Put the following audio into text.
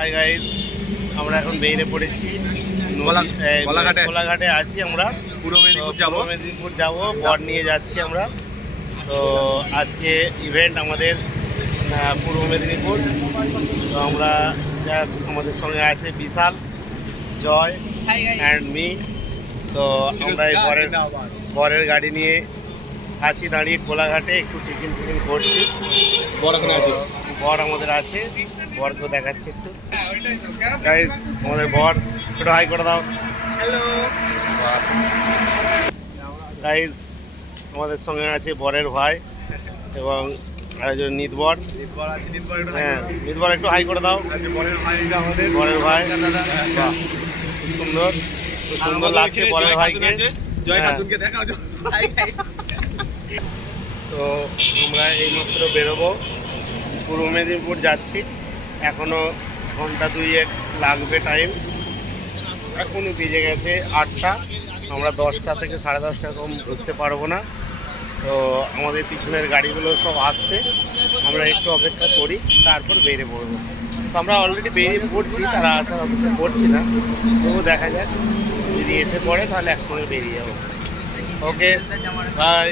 Hi guys, আমরা এখন বেরিয়ে পড়েছি কোলাঘাটে আছি আমরা। পূর্ব মেদিনীপুর যাবো, বর নিয়ে যাচ্ছি আমরা। তো আজকে ইভেন্ট আমাদের পূর্ব মেদিনীপুর। তো আমরা আমাদের সঙ্গে আছে বিশাল, জয় অ্যান্ড মি। তো আমরা এই বরের গাড়ি নিয়ে আছি দাঁড়িয়ে কোলাঘাটে, একটু টিফিন করছি। বর আমাদের আছে, বরকে দেখাচ্ছে একটু। গাইস, আমাদের বর একটু হাই করে দাও। হ্যালো গাইস, আমাদের সঙ্গে আছে বরের ভাই এবং আরেকজন নিতবর। হ্যাঁ, নিতবর একটু হাই করে দাও। বরের ভাই, বাহ, খুব সুন্দর, খুব সুন্দর লাগছে বরের ভাইকে। তো আমরা এইমাত্র বেরোবো, পূর্ব মেদিনীপুর যাচ্ছি। এখনও ঘন্টা দুয়েক লাগবে টাইম। এখনও বেজে গেছে 8টা। আমরা 10টা থেকে 10:30 এরকম ঢুকতে পারবো না। তো আমাদের পিছনের গাড়িগুলো সব আসছে, আমরা একটু অপেক্ষা করি, তারপর বেরিয়ে পড়বো। তো আমরা অলরেডি বেরিয়ে পড়ছি, তারা আসার অপেক্ষা করছি না। তবু দেখা যাক, যদি এসে পড়ে তাহলে একসঙ্গে বেরিয়ে যাবো। ওকে, বাই।